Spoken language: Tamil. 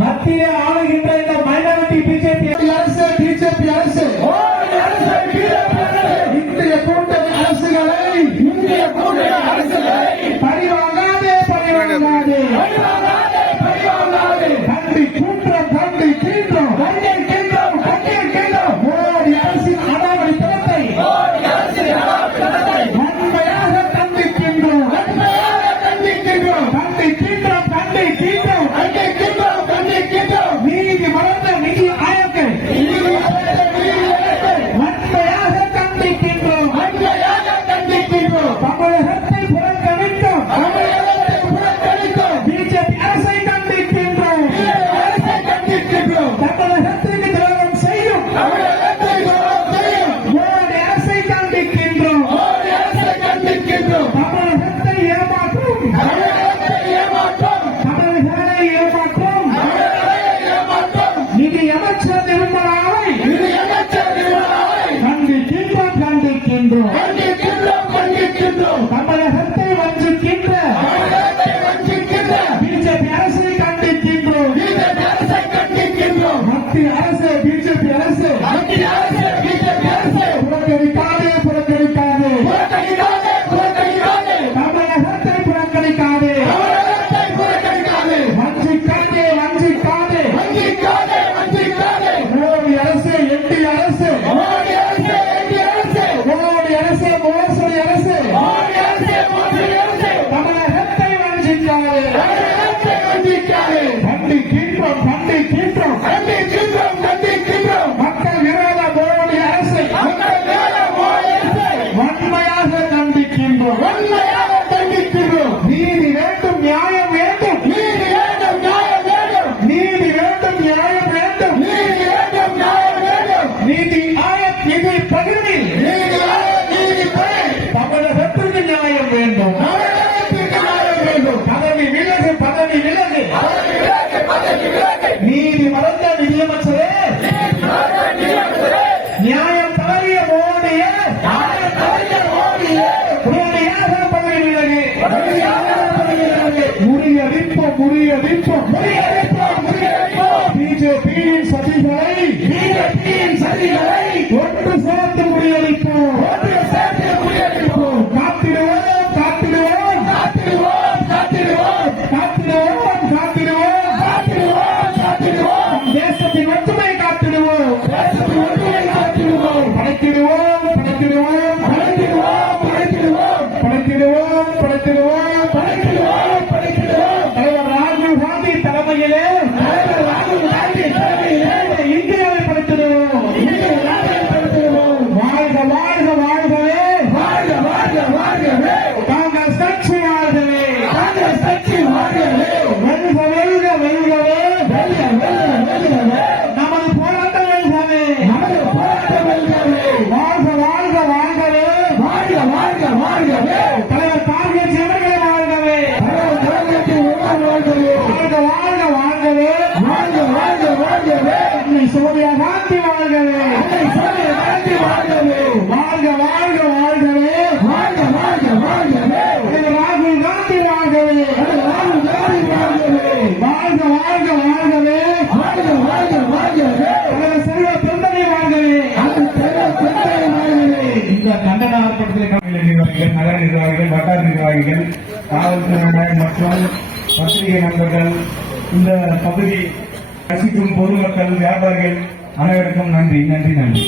மத்தியிலே ஆளுகின்ற இந்த மைனாரிட்டி பிஜேபி அரசு பிஜேபி அரசு ಟಿಕೆಟ್ தமிழகத்தின் அரசு அண்ணா முறியடிப்போம் முறியடிப்போம். பிஜேபியின் சதிகளை பிஜேபியின் சதிகளை ஒன்று சேர்த்து முறியடிப்போம். ஒன்று சேர்த்து முறியடிப்போம் காத்திடுவோம் காத்திடுவோம். காத்திடுவோம் காத்திடுவோம். காத்திடுவோம் காத்திடுவோம். காத்திடுவோம் காத்திடுவோம் தேசத்தின் ஒற்றுமை காத்திடுவோம். தேசத்தின் ஒற்றுமை வாழ்க வாழ்க வாழ்கவே. வாழ்க வாழ்க வாழ்கவே. தலைவர் காங்கிரஸ் அவர்களே வாழ்கவே. வாழ்க வாழ்க வாழ்கவே. வாழ்க வாழ்க வாழ்கவே. என்னை சோழ நிர்வாகிகள் காவல்துறையினர் மற்றும் பத்திரிகை நண்பர்கள் இந்த பகுதி வசிக்கும் பொதுமக்கள் வியாபாரிகள் அனைவருக்கும் நன்றி நன்றி நன்றி.